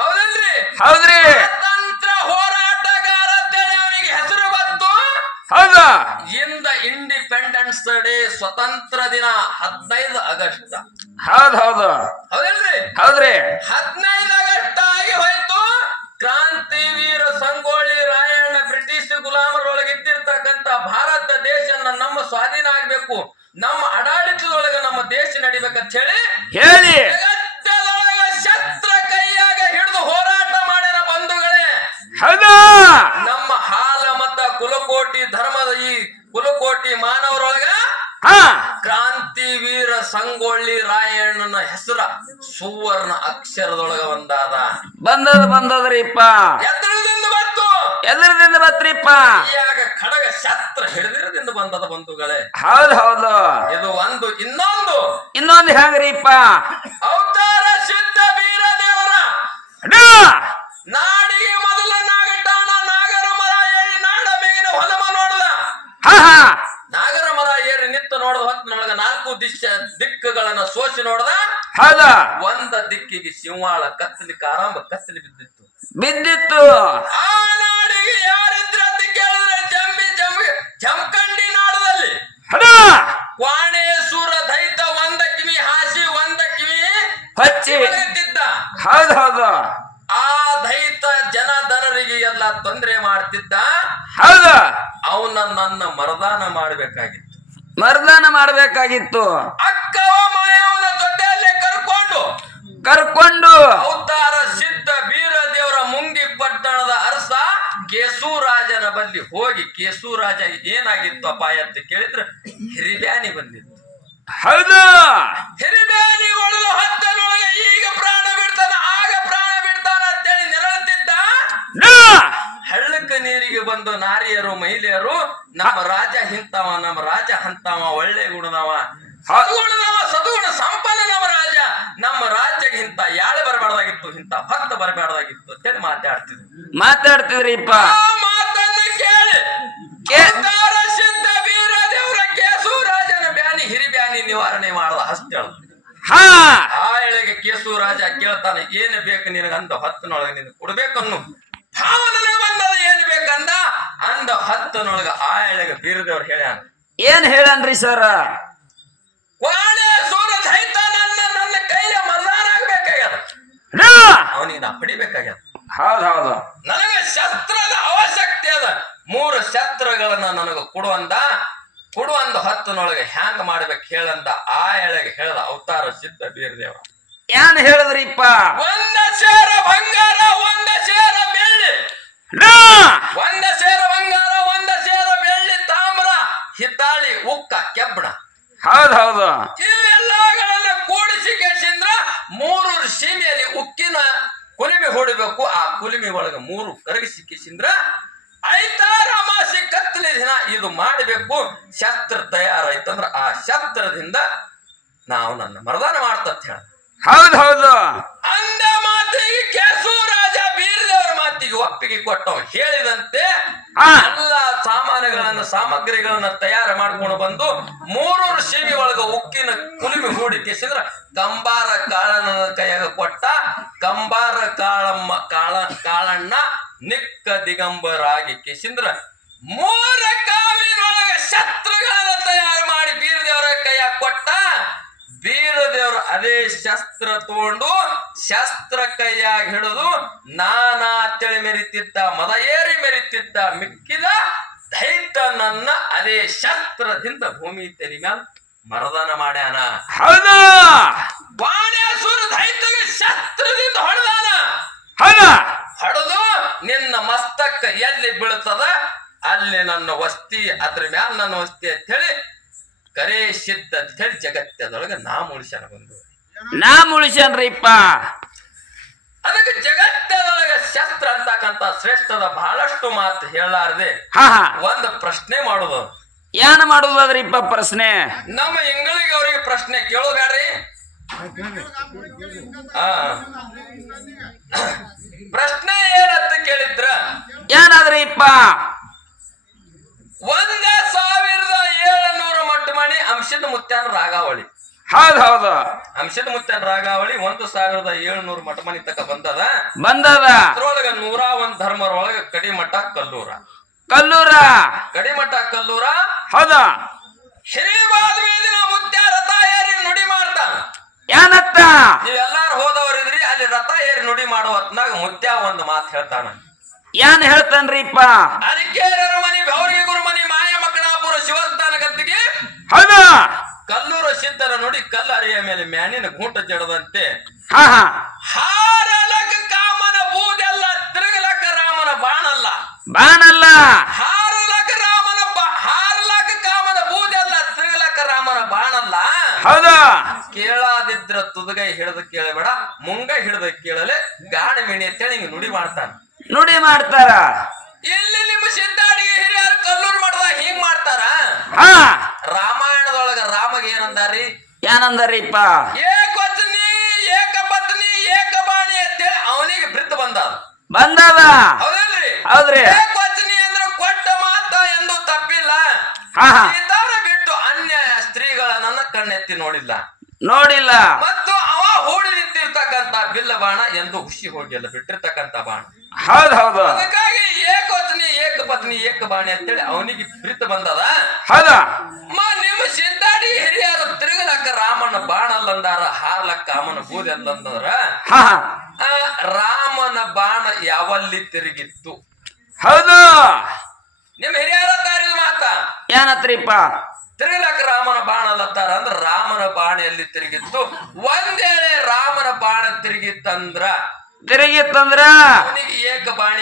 ಹೌದಲ್ರಿ? ಹೌದ್ರಿ. ಸ್ವಾತಂತ್ರ್ಯ ಹೋರಾಟಗಾರ ಅಂತೇಳಿ ಅವನಿಗೆ ಹೆಸರು ಬಂತು. ಹೌದಾ? ಇಂದ ಇಂಡಿಪೆಂಡೆನ್ಸ್ ಡೇ ಸ್ವತಂತ್ರ ದಿನ 15 ಆಗಸ್ಟ್. ಹೌದ್ ಹೌದು. ಹೌದಲ್ರಿ? ಹೌದ್ರಿ. 15 ಆಗಸ್ಟ್ ಆಗಿ ಹೋಯ್ತು. ಕ್ರಾಂತಿವೀರ ಸಂಗೊಳ್ಳಿ ರಾಯಣ್ಣ ಬ್ರಿಟಿಷ್ ಗುಲಾಮರೊಳಗೆ ಇದ್ದಿರ್ತಕ್ಕಂಥ ಭಾರತ ದೇಶ ನಮ್ಮ ಸ್ವಾಧೀನ ಆಗ್ಬೇಕು, ನಮ್ಮ ಆಡಳಿತದೊಳಗ ನಮ್ಮ ದೇಶ ನಡಿಬೇಕಂತ ಹೇಳಿ ಜಗತ್ತದೊಳಗ ಶಸ್ತ್ರ ಕೈಯಾಗ ಹಿಡಿದು ಹೋರಾಟ ಮಾಡ್ಯಾರ ಬಂಧುಗಳೇ. ಹೌದಾ? ನಮ್ಮ ಹಾಲ ಮತ ಕುಲಕೋಟಿ ಧರ್ಮದ ಈ ಕುಲಕೋಟಿ ಮಾನವರೊಳಗ ಕ್ರಾಂತಿವೀರ ಸಂಗೊಳ್ಳಿ ರಾಯಣ್ಣನ ಹೆಸರ ಸುವರ್ಣ ಅಕ್ಷರದೊಳಗ ಒಂದಾದ. ಬಂದದ್ರಿಪ್ಪ. ಎತ್ತರದಿಂದ ಬಂತು. ಎದರದಿಂದ ಬತ್ರಿಪ್ಪ? ಈಗ ಖಡಗ ಶಸ್ತ್ರ ಹಿಡಿದಿರದಿಂದ ಬಂದದ ಬಂಧುಗಳೇ. ಹೌದ್ ಹೌದು. ಇದು ಒಂದು. ಇನ್ನೊಂದು ಹೆಂಗ್ರಿಪ್ಪ? ಅವತಾರ ಸಿದ್ಧ ವೀರ ದೇವರ ನಾಡಿಗೆ ಮೊದಲ ನಾಗಟಾಣ ನಾಗರ ಮರ ಏರಿ ನಾಡ ಮೇಗಿನ ಹೊಲಮ ನೋಡದ. ನಾಗರ ಮರ ಏರಿ ನಿತ್ತು ನೋಡದ ಹೊತ್ತಿನೊಳಗ 4 ದಿಕ್ಕುಗಳನ್ನ ಸೋಸಿ ನೋಡದ. ಹೌದಾ? ಒಂದ ದಿಕ್ಕಿಗೆ ಸಿಂಹಾಳ ಕತ್ತಲಿಕ್ಕೆ ಆರಂಭ ಕತ್ತಲಿ ಬಿದ್ದಿತ್ತು. ಆ ನಾಡಿಗೆ ಯಾರಿದ್ರ ಅಂತ ಕೇಳಿದ್ರೆ ಜಮಖಂಡಿ ನಾಡದಲ್ಲಿ ಕ್ವಾಣೇಶ್ವರ ದೈತ ಒಂದ ಕಿವಿ ಹಾಸಿ ಒಂದ ಕಿವಿ ಹಚ್ಚಿ ಬಿದ್ದಿದ್ದ. ಹೌದ್ ಹೌದು. ಆ ದೈತ ಜನಧನರಿಗೆ ಎಲ್ಲ ತೊಂದರೆ ಮಾಡ್ತಿದ್ದ. ಹೌದು. ಅವನ ನನ್ನ ಮರದಾನ ಮಾಡಬೇಕಾಗಿತ್ತು. ಅಕ್ಕವ ಮಾಯವನ ಜೊತೆಯಲ್ಲೇ ಕರ್ಕೊಂಡು ಅವತಾರ ಸಿದ್ಧ ವೀರ ದೇವರ ಮುಂಗಿ ಪಟ್ಟಣದ ಅರಸ ಕೇಸೂರಾಜನ ಬಲ್ಲಿ ಹೋಗಿ, ಕೇಸೂರಾಜ ಏನಾಗಿತ್ತು ಅಪಾಯ ಅಂತ ಕೇಳಿದ್ರೆ ಹಿರಿಬ್ಯಾನಿ ಬಂದಿತ್ತು. ಹೌದು. ಹಿರಿಬ್ಯಾನಿ ಒಳಗ ಹೊತ್ತನೊಳಗೆ ಈಗ ಪ್ರಾಣ ಬಿಡ್ತಾನ ಆಗ ಪ್ರಾಣ ಬಿಡ್ತಾನ ಅಂತೇಳಿ ನೆರಳುತ್ತಿದ್ದ. ಹಳ್ಳಕ್ಕ ನೀರಿಗೆ ಬಂದು ನಾರಿಯರು ಮಹಿಳೆಯರು ನಮ್ಮ ರಾಜ ಹಿಂತವ, ನಮ್ಮ ರಾಜ ಹಂತವ, ಒಳ್ಳೆ ಗುಣದವ, ಸದ್ಗುಣ ಸಂಪನ್ನ ನಮ್ಮ ರಾಜ, ನಮ್ಮ ರಾಜ್ಯಕ್ಕೆ ಇಂತ ಯಾಳೆ ಬರಬಾರ್ದಾಗಿತ್ತು, ಇಂತ ಭಕ್ತ ಬರಬಾರ್ದಾಗಿತ್ತು ಅಂತೇಳಿ ಮಾತಾಡ್ತಿದ್ರಿಪ್ಪ. ಆ ಮಾತನ್ನ ಕೇಳಿ ಸಿದ್ಧ ವೀರ ದೇವರ ಕೇಸೂರಾಜನ ಬ್ಯಾನಿ ಹಿರಿಬ್ಯಾನಿ ನಿವಾರಣೆ ಮಾಡದ ಹಸ್ತೇಳ. ಆ ಎಳೆಗೆ ಕೇಸೂರಾಜ ಕೇಳ್ತಾನೆ, ಏನ್ ಬೇಕು ನಿನಗಂದ ಹೊತ್ತನೊಳಗೆ ನಿನ್ ಕೊಡ್ಬೇಕನ್ನು ಭಾವನೆ ಬಂದದ. ಏನ್ ಬೇಕಂದ ಅಂದ ಹೊತ್ತನೊಳಗ ಆ ಎಳೆಗೆ ಬೀರದೇವ್ರು ಹೇಳ್ಯಾನ. ಏನ್ ಹೇಳನ್ರಿ ಸರ್? ಕ್ವಾಣೇಶ್ವರ ದೈತ ನನ್ನ ಕೈಲಿ ಮರದಾನ ಆಗ್ಬೇಕಾಗ್ಯದ, ಅವನಿಗೆ ನಾ ಪಡಿಬೇಕಾಗ್ಯದ. ಹೌದೌದು. ನನಗ ಶಸ್ತ್ರದ ಅವಶ್ಯಕತೆ ಅದ. 3 ಶಸ್ತ್ರಗಳನ್ನ ನನಗ ಕೊಡುವಂದ ಹೊತ್ತನೊಳಗೆ ಹ್ಯಾಂಗ ಮಾಡ್ಬೇಕು ಹೇಳಂದ ಆ ಎಳೆಗೆ ಹೇಳ್ದ ಅವತಾರ ಸಿದ್ಧ ಬೀರದೇವ. ಏನ್ ಹೇಳಿದ್ರಿಪ್ಪ? 1 ಸೇರ ಬಂಗಾರ 1 ಸೇರ ಬೆಳ್ಳಿ, 1 ಸೇರ ಬಂಗಾರ 1 ಸೇರ ಬೆಳ್ಳಿ, ತಾಮ್ರ, ಹಿತ್ತಾಳಿ, ಉಕ್ಕ, ಕೆಬ್ಬಣ, ಹೌದೌದು, ಇವೆಲ್ಲಗಳನ್ನ ಕೂಡಿಸಿ ಕೇಸಿಂದ್ರ 3 ಸೀಮೆಯಲ್ಲಿ ಉಕ್ಕಿನ ಕುಲಿಮೆ ಹೊಡಿಬೇಕು. ಆ ಕುಲಿಮೆ ಒಳಗ 3 ಕರಗಿಸಿ ಕೇಸಿಂದ್ರ 5 ಅಮಾಸೆ ಕತ್ತಲೆ ದಿನ ಇದು ಮಾಡಬೇಕು. ಶಸ್ತ್ರ ತಯಾರಾಯ್ತಂದ್ರ ಆ ಶಸ್ತ್ರದಿಂದ ನಾವು ನನ್ನ ಮರದಾನ ಮಾಡ್ತಂತ ಹೇಳ. ಹೌದೌದು. ಅಂದ ಮಾತಿಗೆ ಕೇಸೂರಾಜ ಬೀರದೇವರ ಮಾತಿಗೆ ಒಪ್ಪಿಗೆ ಕೊಟ್ಟವ. ಹೇಳಿದಂತೆ ಎಲ್ಲ ಸಾಮಗ್ರಿಗಳನ್ನ ತಯಾರು ಮಾಡ್ಕೊಂಡು ಬಂದು 3 ಸೀಮೆ ಒಳಗ ಉಕ್ಕಿನ ಕುಲಿಮೆ ಹೂಡಿ ಕೇಸಿದ್ರ ಕಂಬಾರ ಕಾಳನ ಕೈಯಾಗ ಕೊಟ್ಟ. ಕಂಬಾರ ಕಾಳಣ್ಣ ನಿಕ್ಕ ದಿಗಂಬರಾಗಿ ಕೇಸಿಂದ್ರ 3 ಕಾವಿನೊಳಗ ಶಸ್ತ್ರಗಳನ್ನ ತಯಾರು ಮಾಡಿ ಬೀರದೇವರ ಕೈಯಾಗ ಕೊಟ್ಟ. ಬೀರದೇವರು ಅದೇ ಶಸ್ತ್ರ ತಗೊಂಡು ಶಸ್ತ್ರ ಕೈಯಾಗಿ ಹಿಡಿದು ನಾನಾ ಅಂತೇಳಿ ಮೆರಿತಿದ್ದ, ಮದ ಏರಿ ಮೆರಿತಿದ್ದ. ಮಿಕ್ಕಿದ ದೈತ ನನ್ನ ಅದೇ ಶಸ್ತ್ರದಿಂದ ಭೂಮಿ ತೆರಿ ಮ್ಯಾಲ ಮರದಾನ ಮಾಡ್ಯಾನ. ಹೌದು. ಬಾಣೇಶ್ವರ ದೈತಗೆ ಶಸ್ತ್ರದಿಂದ ಹೊಡೆದಾನ. ಹೊಡೆದು ನಿನ್ನ ಮಸ್ತಕ ಎಲ್ಲಿ ಬೀಳ್ತದ ಅಲ್ಲಿ ನನ್ನ ವಸ್ತಿ, ಅದ್ರ ಮ್ಯಾಲ ನನ್ನ ವಸ್ತಿ ಅಂತ ಹೇಳಿ ಕರೆ ಸಿದ್ಧ ಅಂತ ಹೇಳಿ ಜಗತ್ತದೊಳಗೆ ನಾ ಮುಳಿಸ್ಯಾನ್ರಿಪ್ಪ. ಅದಕ್ಕೆ ಜಗತ್ತದೊಳಗೆ ಶಸ್ತ್ರ ಅಂತಕ್ಕಂತ ಶ್ರೇಷ್ಠದ ಬಹಳಷ್ಟು ಮಾತು ಹೇಳಲಾರದೆ ಒಂದು ಪ್ರಶ್ನೆ ಮಾಡುದು. ಏನ್ ಮಾಡುವುದ್ರಿಪ್ಪ ಪ್ರಶ್ನೆ? ನಮ್ಮ ಇಂಗಳಿಗೆ ಅವ್ರಿಗೆ ಪ್ರಶ್ನೆ ಕೇಳೋದ್ಯಾಡ್ರಿ. ಪ್ರಶ್ನೆ ಏನಂತ ಕೇಳಿದ್ರ ಏನಾದ್ರಿಪ್ಪ? 1700 ಮಟ್ಟ ಮಣಿ ಅಂಶದ ಮುತ್ಯಾನ ರಾಗಾವಳಿ. ಹೌದೌದು. ಹಂಸದ ಮುತ್ತನ ರಾಗಾವಳಿ 1700 ಮಠ ಮನಿ ತಕ ಬಂದದ ಅದ್ರೊಳಗ 101 ಧರ್ಮರೊಳಗ ಕಡಿಮಠ ಕಲ್ಲೂರ ಹೌದಾ ಹಿರಿಬಾದ ಮೇಲಿನ ಮುತ್ಯ ರಥ ಏರಿ ನುಡಿ ಮಾಡ್ತಾನ ಏನತ್ತ ನೀವೆಲ್ಲಾರು ಹೋದವರಿದ್ರಿ ಅಲ್ಲಿ ರಥ ಏರಿ ನುಡಿ ಮಾಡುವ ಹೊತ್ನಾಗ ಮುತ್ಯ ಒಂದು ಮಾತು ಹೇಳ್ತಾನ ಏನ್ ಹೇಳ್ತಾನ್ರಿಪ್ಪ ಅದಕ್ಕೆ ಮನಿ ಗೌರಿ ಗುರುಮನಿ ಮಾಯ ಮಕ್ಕಳಾಪುರ ಶಿವಸ್ಥಾನ ಗದ್ದಿಗೆ ಹೌದಾ ಕಲ್ಲೂರು ಸಿದ್ಧರ ನುಡಿ ಕಲ್ಲರಿಯ ಮೇಲೆ ಮ್ಯಾನಿನ ಗೂಟ ಜಡದಂತೆ ಹಾ ಹಾರಲಕ ಕಾಮನ ಬೂದೆಲ್ಲ ತಿರುಗಲಕ ರಾಮನ ಬಾಣಲ್ಲ ಹಾರಲಕ ಕಾಮನ ಬೂದೆಲ್ಲ ತಿರುಗಲಕ ರಾಮನ ಬಾಣಲ್ಲ ಹೌದಾ ಕೇಳಾದಿದ್ರ ತುದಗೈ ಹಿಡಿದ ಕೇಳಬೇಡ ಮುಂಗೈ ಹಿಡಿದ ಕೇಳಲೆ ಗಾಡಿ ಮಿಣಿ ಅಂತೇಳಿ ಹಿಂಗ ನುಡಿ ಮಾಡ್ತಾರ ಇಲ್ಲಿ ನಿಮ್ಮ ಸಿದ್ಧಾಡಿಗೆ ಹಿರಿಯರು ಕಲ್ಲೂರು ಮಠದಾಗ ಹಿಂಗ್ ಮಾಡ್ತಾರ ರಾಮಾಯಣದೊಳಗ ರಾಮಗೆ ಏನಂದಾರಿಪ್ಪ ಏಕವಚನಿ ಏಕಪತ್ನಿ ಏಕಬಾಣಿ ಅಂತೇಳಿ ಅವನಿಗೆ ಬಿತ್ತು ಬಂದದ ಹೌದ್ರಿ ಏಕವಚನಿ ಅಂದ್ರೆ ಕೊಟ್ಟ ಮಾತ ಎಂದು ತಪ್ಪಿಲ್ಲ ಬಿಟ್ಟು ಅನ್ಯ ಸ್ತ್ರೀಗಳನ್ನ ಕಣ್ಣೆತ್ತಿ ನೋಡಿಲ್ಲ ಮತ್ತು ಅವ ಹೂಡಿ ನಿಂತಿರ್ತಕ್ಕಂತ ಬಿಲ್ಲ ಬಾಣ ಎಂದು ಹುಷಿ ಹೋಗಿಲ್ಲ ಬಿಟ್ಟಿರ್ತಕ್ಕಂತ ಬಾಣ ಹೌದು ಅದಕ್ಕಾಗಿ ಏಕವಚನಿ ಏಕಪತ್ನಿ ಏಕಬಾಣಿ ಅಂತೇಳಿ ಅವನಿಗೆ ಪ್ರೀತ ಬಂದದ ನಿಮ್ಮ ಸಿದ್ಧಾಡಿ ಹಿರಿಯರು ತಿರುಗಲಕ್ಕ ರಾಮನ ಬಾಣ ಅಲ್ಲಂದಾರ ಹಾರ್ಲಕ್ಕ ಕಾಮನ ಬೂದಿ ಅಲ್ಲಂದ್ರ ರಾಮನ ಬಾಣ ಯಾವಲ್ಲಿ ತಿರುಗಿತ್ತು ಹೌದು ನಿಮ್ ಹಿರಿಯರ ತಾರಿದ ಮಾತ ಏನತ್ರಿಪ್ಪ ತಿರುಗಲಕ್ಕ ರಾಮನ ಬಾಣ ಅಲ್ಲತ್ತಾರ ಅಂದ್ರ ರಾಮನ ಬಾಣ ಎಲ್ಲಿ ತಿರುಗಿತ್ತು ಒಂದೇಳೆ ರಾಮನ ಬಾಣ ತಿರುಗಿತ್ತಂದ್ರ ಅವನಿಗೆ ಏಕ ಬಾಣಿ